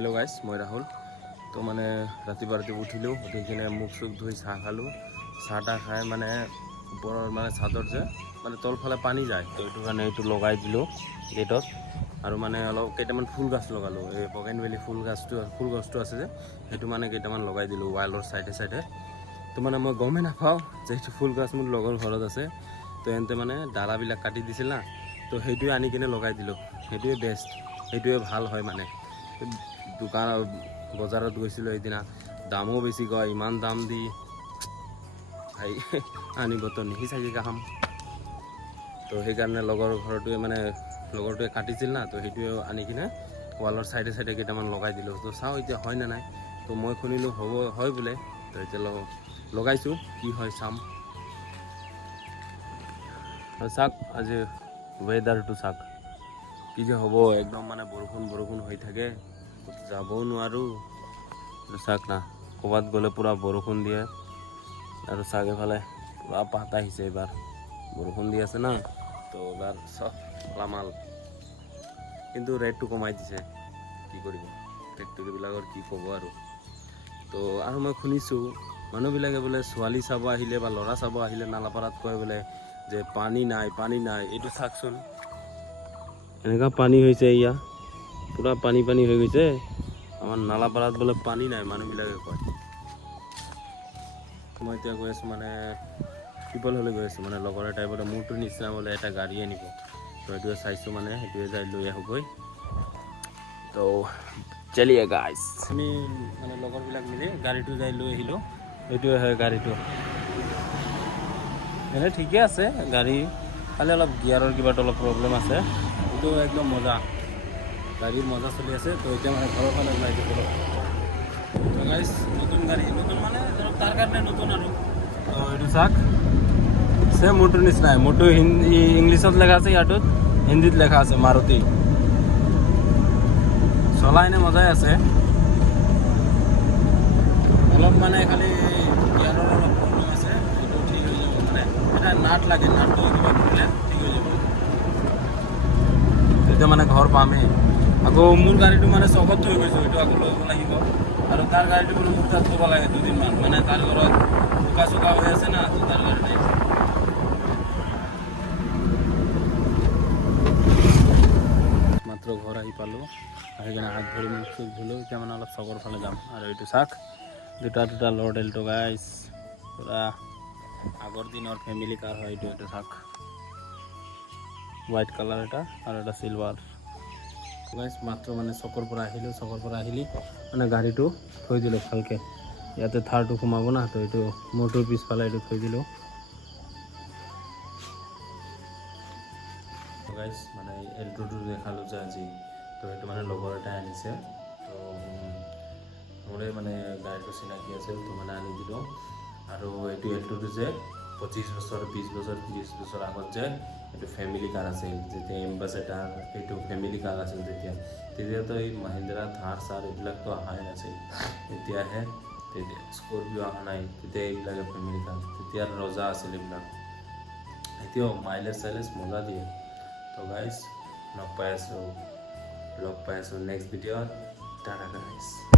Hello' guys, মই ৰাহুল। তো মানে ৰাতিপুৱা উঠিলোঁ, উঠি কিনে মুখ চুখ ধুই চাহ খালোঁ। চাহ তাহ খাই মানে ওপৰৰ মানে চাদৰ যে মানে তলফালে পানী যায়, তো এইটো কাৰণে এইটো লগাই দিলোঁ গেটত। আৰু মানে অলপ কেইটামান ফুল গছ লগালোঁ, এই বগেনভেলি ফুল গছটো আছে যে সেইটো মানে কেইটামান লগাই দিলোঁ ৱালৰ চাইডে চাইডে। তো মানে মই গমেই নাপাওঁ যে এইটো ফুল গছ মোৰ লগৰ ঘৰত আছে। তো এনতে মানে ডালাবিলাক কাটি দিছিল না, তো সেইটোৱে আনি কিনে লগাই দিলোঁ। সেইটোৱে বেষ্ট, সেইটোৱে ভাল হয় মানে। বজাৰত গৈছিলোঁ সেইদিনা, দামো বেছি কয়, ইমান দাম দি ভাই আনিবতো নিসিচাকে খাম। তো সেইকাৰণে লগৰটোৱে কাটিছিল না, তো সেইটোৱে আনি কিনে ৱালৰ চাইডে চাইডে কেইটামান লগাই দিলোঁ। তো চাওঁ এতিয়া হয় নে নাই। তো মই শুনিলোঁ হয় বোলে, তো এতিয়া লগাইছোঁ, কি হয় চাম। চাওক আজি ৱেডাৰটো চাওক কি যে হ'ব, একদম মানে বৰষুণ হৈ থাকে, যাবও নোৱাৰোঁ। চাওক না, ক'ৰবাত গ'লে পূৰা বৰষুণ দিয়ে। আৰু চাওক এইফালে পূৰা পাত আহিছে, এইবাৰ বৰষুণ দি আছে না, তো এইবাৰ চব লামাল। কিন্তু ৰেটটো কমাই দিছে, কি কৰিব ফেক্টৰীবিলাকৰ, কি ক'ব আৰু। তো আৰু মই শুনিছোঁ মানুহবিলাকে বোলে ছোৱালী চাব আহিলে বা ল'ৰা চাব আহিলে নালাপাৰাত কয় বোলে যে পানী নাই। এইটো চাওকচোন, এনেকুৱা পানী হৈছে, এয়া পূৰা পানী হৈ গৈছে। আমাৰ নালাপাৰাত বোলে পানী নাই, মানুহবিলাকে কয়। মই এতিয়া গৈ আছোঁ মানে পিপলহলৈ গৈ আছোঁ, মানে লগৰ এটাই বোলে মোৰটো নিচিনা বোলে এটা গাড়ী আনিব। তো সেইটোৱে চাইছোঁ, মানে সেইটোৱে যাই লৈ আহোঁগৈ। তো চলিয়ে গাইছ, আমি মানে লগৰবিলাক মিলি গাড়ীটো যাই লৈ আহিলোঁ। এইটোৱে হয় গাড়ীটো, এনেই ঠিকে আছে গাড়ী, খালি অলপ গিয়াৰৰ কিবাটো অলপ প্ৰব্লেম আছে। কিন্তু একদম মজা, গাড়ীৰ মজা চলি আছে। তো এতিয়া মানে ঘৰৰ ফালে ওলাই দিব। তো গাইছ, নতুন গাড়ী, নতুন মানে ধৰক তাৰ কাৰণে নতুন আৰু। তো এইটো চাওক, চেম মোৰটোৰ নিচিনাই। মোৰটো ইংলিছত লেখা আছে, ইয়াৰটোত হিন্দীত লেখা আছে মাৰুতি। চলাই এনে মজাই আছে, অলপ মানে খালি গিয়াৰৰ অলপ প্ৰব্লেম আছে। সেইটো ঠিক হৈ যাব, মানে এটা নাট লাগে, নাটটো কিবা কৰিলে ঠিক হৈ যাব। এতিয়া মানে ঘৰ পামেই। আকৌ মোৰ গাড়ীটো মানে চকত থৈ গৈছোঁ, এইটো আকৌ ল'ব লাগিব। আৰু তাৰ গাড়ীটো বোলো মোৰ তাত থ'ব লাগে দুদিনমান, মানে তাৰ ঘৰত বোকা হৈ আছে না, তো তাৰ কাৰণে। মাত্ৰ ঘৰ আহি পালোঁ, আহি কিনে হাত ভৰি মুখ চুখ ধুলোঁ। এতিয়া মানে অলপ চকৰ ফালে যাম। আৰু এইটো চাওক, দুটা লৰ্ড এল্টো গাইছ, পূৰা আগৰ দিনৰ ফেমিলি কাৰ হয় এইটো। এটা চাওক, হোৱাইট কালাৰ এটা আৰু এটা চিলভাৰ গাইছ। মাত্ৰ মানে চকৰ পৰা আহিলি মানে গাড়ীটো থৈ দিলোঁ ভালকৈ। ইয়াতে থাৰটো সোমাব না, তো এইটো মোৰটোৰ পিছফালে এইটো থৈ দিলোঁ। গাইছ, মানে এল্টোটো দেখালোঁ যে আজি, তো সেইটো মানে লগৰ এটাই আনিছে। তো মোৰে মানে গাড়ীটো চিনাকি আছিল, তো মানে আনি দিলোঁ। আৰু এইটো এল্টোটো যে 25 বছৰ 20 বছৰ 30 বছৰ আগত যে এইটো ফেমিলি কাৰ আছিল, যেতিয়া এম্বাছেডাৰ এইটো ফেমিলি কাৰ আছিল, তেতিয়াতো এই মহিন্দ্ৰা থাৰ চাৰ এইবিলাকতো অহাই নাছিল। তেতিয়া স্কৰপিঅ' অহা নাই, তেতিয়া এইবিলাকে ফেমিলি কাৰ, তেতিয়া ৰজা আছিল এইবিলাক। এতিয়াও মাইলেজ চাইলেজ মজা দিয়ে। তো গাইছ, লগ পাই আছোঁ নেক্সট ভিডিঅ'ত। টাটা গাইছ।